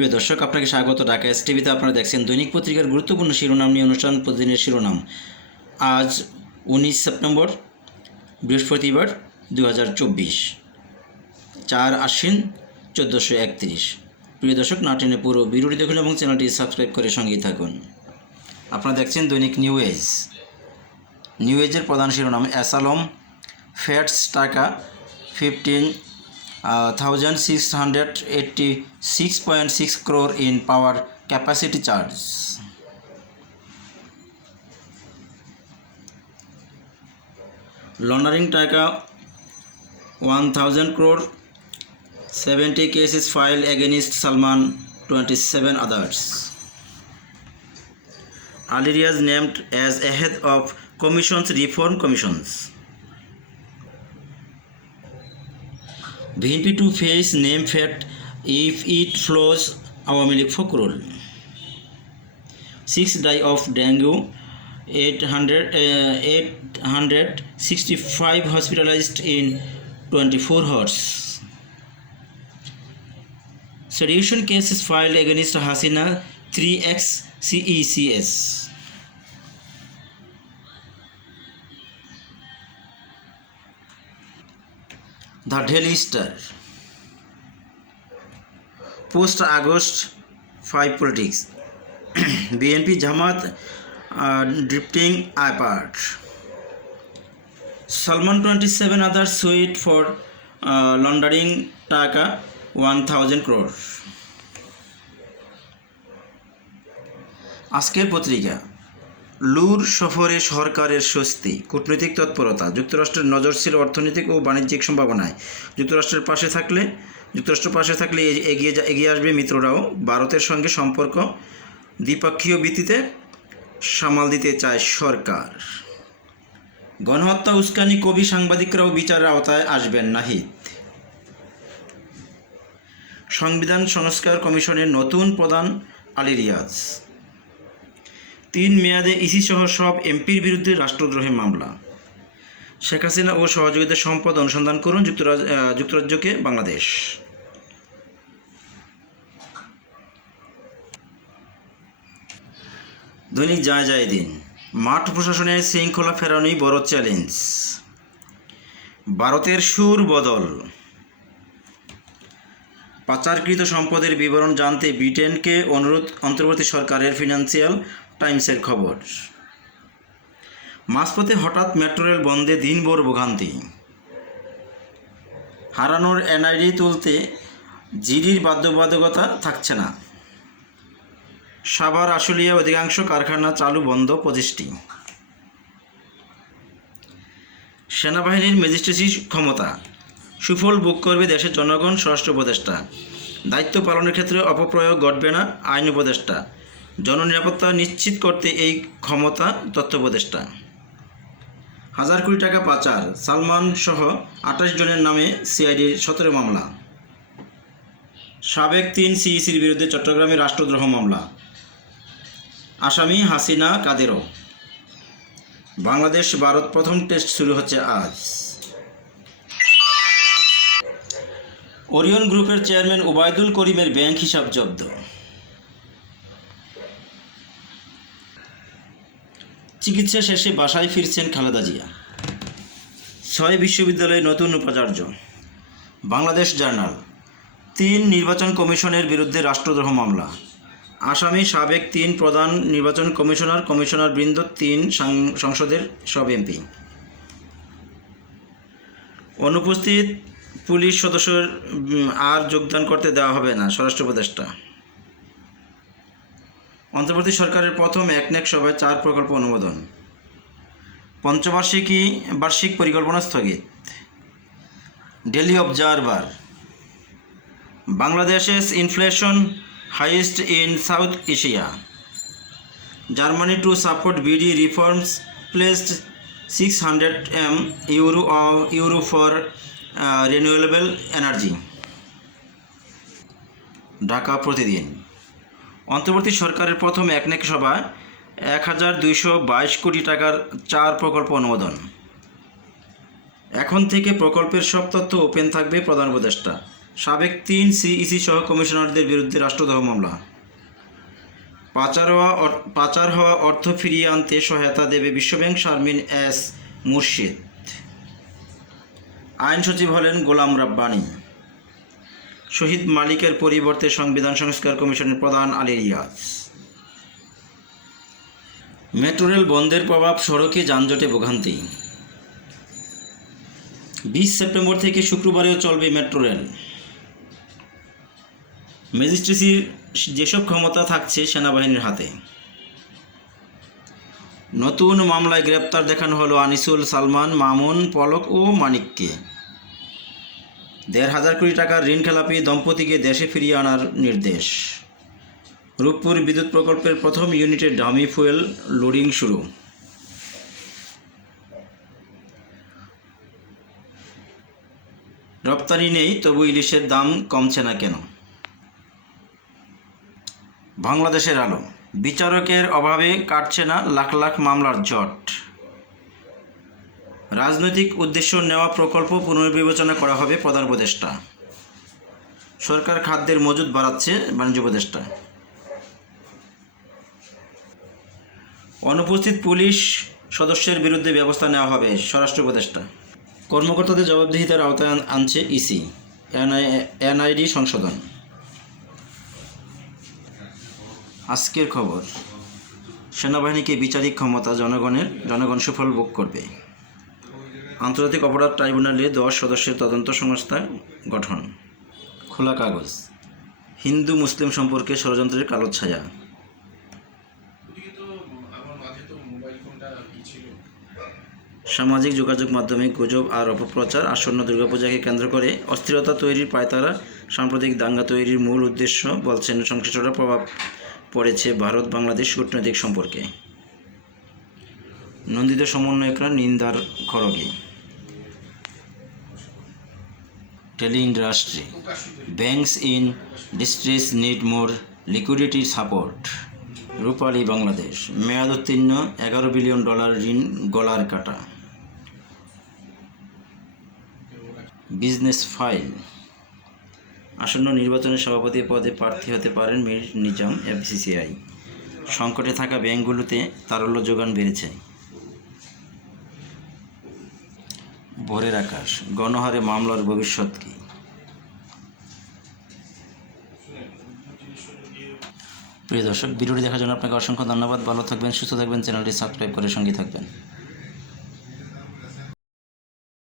প্রিয় দর্শক, আপনাকে স্বাগত। ঢাকা এস টিভিতে আপনারা দেখছেন দৈনিক পত্রিকার গুরুত্বপূর্ণ শিরোনাম নিয়ে অনুষ্ঠান, প্রতিদিনের শিরোনাম। আজ উনিশ সেপ্টেম্বর, বৃহস্পতিবার দু হাজার চব্বিশ। চার আশ্বিন, চোদ্দোশো একত্রিশ। প্রিয় দর্শক নাটেনে পুরো বিরোধী দেখুন এবং চ্যানেলটি সাবস্ক্রাইব করে সঙ্গেই থাকুন। আপনারা দেখছেন দৈনিক নিউ এজ নিউ এজের প্রধান শিরোনাম অ্যাসালম fats taka, fifteen thousand six hundred eighty six point six crore in power capacity charge laundering taka one thousand crore seventy cases file against Salman twenty seven others Aliria is named as a head of commissions, reform commissions. VP to face name fat if it flows Awami League Fakhrul. Six die of dengue eight hundred eight hundred sixty five hospitalised in twenty four hours solution cases file against Hasina three ex সিইসিএস The Daily Star. Post August 5 politics. BNP Jamaat uh, drifting apart. Salman 27 others sued for uh, laundering Taka 1000 crore. আজকের পত্রিকা লুর সফরে সরকারের স্বস্তি, কূটনৈতিক তৎপরতা, যুক্তরাষ্ট্রের নজর ছিল অর্থনৈতিক ও বাণিজ্যিক সম্ভাবনায়। যুক্তরাষ্ট্রের পাশে থাকলে, যুক্তরাষ্ট্র পাশে থাকলে এগিয়ে এগিয়ে আসবে মিত্ররাও। ভারতের সঙ্গে সম্পর্ক দ্বিপক্ষীয় ভিত্তিতে সামাল দিতে চায় সরকার। গণহত্যা, উস্কানি, কবি সাংবাদিকরাও বিচারের আওতায় আসবেন নাহিদ সংবিধান সংস্কার কমিশনের নতুন প্রধান আলী রিয়াজ। তিন মেয়াদে ইসি সহ সব এমপির বিরুদ্ধে রাষ্ট্রদ্রোহের মামলা। শেখ হাসিনা ও সহযোগিতার সম্পদ অনুসন্ধান করুন যুক্তরাজ্য যুক্তরাজ্যকে বাংলাদেশ। দৈনিক যায় যায় দিন। মাঠ প্রশাসনের শৃঙ্খলা ফেরানোই বড় চ্যালেঞ্জ। ভারতের সুর বদল। পাচারকৃত সম্পদের বিবরণ জানতে ব্রিটেনকে অনুরোধ অন্তর্বর্তী সরকারের ফিনান্সিয়াল টাইমসের খবর। মাঝপথে হঠাৎ মেট্রো রেল বন্ধে দিনভর ভোগান্তি। হারানোর এনআইডি তুলতে জিডির বাধ্যবাধকতা থাকছে না। সাভার, আশুলিয়া অধিকাংশ কারখানা চালু বন্ধ পঁচিশটি সেনাবাহিনীর ম্যাজিস্ট্রেসি ক্ষমতা। সুফল ভোগ করবে দেশের জনগণ, স্বরাষ্ট্র উপদেষ্টা। দায়িত্ব পালনের ক্ষেত্রে অপপ্রয়োগ ঘটবে না, আইন উপদেষ্টা। জননিরাপত্তা নিশ্চিত করতে এই ক্ষমতা তথ্য হাজার কোটি টাকা পাচার, সালমান সহ আঠাশ জনের নামে সিআইডির সতেরো মামলা। সাবেক তিন সিইসির বিরুদ্ধে চট্টগ্রামে রাষ্ট্রদ্রোহ মামলা। আসামি হাসিনা কাদেরও। বাংলাদেশ, ভারত প্রথম টেস্ট শুরু হচ্ছে আজ। ওরিয়ন গ্রুপের চেয়ারম্যান ওবায়দুল করিমের ব্যাংক হিসাব জব্দ। চিকিৎসা শেষে বাসায় ফিরছেন খালেদা জিয়া। ছয় বিশ্ববিদ্যালয়ে নতুন উপাচার্য। বাংলাদেশ জার্নাল। তিন নির্বাচন কমিশনের বিরুদ্ধে রাষ্ট্রদ্রোহ মামলা। আসামি সাবেক তিন প্রধান নির্বাচন কমিশনার কমিশনার বৃন্দ তিন সংসদের সব এমপি। অনুপস্থিত পুলিশ সদস্যের আর যোগদান করতে দেওয়া হবে না, স্বরাষ্ট্র উপদেষ্টা। অন্তর্বর্তী সরকারের প্রথম একনেক সভায় চার প্রকল্প অনুমোদন। পঞ্চবার্ষিকী বার্ষিক পরিকল্পনা স্থগিত। Daily Observer. বাংলাদেশের inflation highest in South Asia. Germany to support BD reforms placed six hundred M euro euro for renewable energy Dhaka Pratidin. অন্তর্বর্তী সরকারের প্রথম একনেক সভায় এক হাজার দুইশো বাইশ কোটি টাকার চার প্রকল্প অনুমোদন। এখন থেকে প্রকল্পের সব তথ্য ওপেন থাকবে প্রধান উপদেষ্টা। সাবেক তিন সিইসি সহ কমিশনারদের বিরুদ্ধে রাষ্ট্রদ্রোহ মামলা। পাচার হওয়া পাচার হওয়া অর্থ ফিরিয়ে আনতে সহায়তা দেবে বিশ্বব্যাংক শারমিন এস মুর্শিদ। আইন সচিব হলেন গোলাম রাব্বানি। শহীদ মালিকের পরিবর্তে সংবিধান সংস্কার কমিশনের প্রধান আলী রিয়াজ। মেট্রো রেল বন্ধের প্রভাব, সড়কে যানজটে ভোগান্তি। বিশ সেপ্টেম্বর থেকে শুক্রবারেও চলবে মেট্রো রেল। ম্যাজিস্ট্রেসির যেসব ক্ষমতা থাকছে সেনাবাহিনীর হাতে। নতুন মামলায় গ্রেপ্তার দেখানো হলো আনিসুল সালমান, মামুন, পলক ও মানিককে। দেড় হাজার কোটি টাকার ঋণ খেলাপি দম্পতিকে দেশে ফিরিয়ে আনার নির্দেশ। রূপপুর বিদ্যুৎ প্রকল্পের প্রথম ইউনিটের ডামি ফুয়েল লোডিং শুরু। রপ্তানি নেই, তবু ইলিশের দাম কমছে না কেন? বাংলাদেশের আলো। বিচারকের অভাবে কাটছে না লাখ লাখ মামলার জট। রাজনৈতিক উদ্দেশ্য নেওয়া প্রকল্প পুনর্বিবেচনা করা হবে প্রধান উপদেষ্টা। সরকার খাদ্যের মজুদ বাড়াচ্ছে বাণিজ্য উপদেষ্টা। অনুপস্থিত পুলিশ সদস্যের বিরুদ্ধে ব্যবস্থা নেওয়া হবে স্বরাষ্ট্র উপদেষ্টা। কর্মকর্তাদের জবাবদিহিতার আওতায় আনছে ইসি এনআইডি সংশোধন। আজকের খবর, সেনাবাহিনীকে বিচারিক ক্ষমতা জনগণের জনগণ সুফল ভোগ করবে। আন্তর্জাতিক অপরাধ ট্রাইব্যুনালে দশ সদস্যের তদন্ত সংস্থা গঠন। খোলা কাগজ। হিন্দু মুসলিম সম্পর্কে ষড়যন্ত্রের কালো ছায়া সামাজিক যোগাযোগ মাধ্যমে গুজব আর অপপ্রচার আসন্ন দুর্গাপূজাকে কেন্দ্র করে অস্থিরতা তৈরির পায়তারা, সাম্প্রতিক দাঙ্গা তৈরির মূল উদ্দেশ্য, বলছেন সংশ্লিষ্টরা প্রভাব পড়েছে ভারত বাংলাদেশ কূটনৈতিক সম্পর্কে। নন্দিত সমন্বয়করা নিন্দার খড়গে। Tele industry. Banks in distress need more liquidity support Rupali Bangladesh, মেয়াদ উত্তীর্ণ, এগারো বিলিয়ন ডলার ঋণ, গলার কাটা। বিজনেস ফাইল আসন্ন নির্বাচনে সভাপতি পদে প্রার্থী হতে পারেন মীর নিজাম এফসিসিআই সংকটে থাকা ব্যাংকগুলোতে তারল্য যোগান বেড়েছে। ভোরের আকাশ, গণহারে মামলার ভবিষ্যৎ কি? প্রিয় দর্শক, ভিডিওটি দেখার জন্য আপনাকে অসংখ্য ধন্যবাদ। ভালো থাকবেন, সুস্থ থাকবেন, চ্যানেলটি সাবস্ক্রাইব করে সঙ্গে থাকবেন।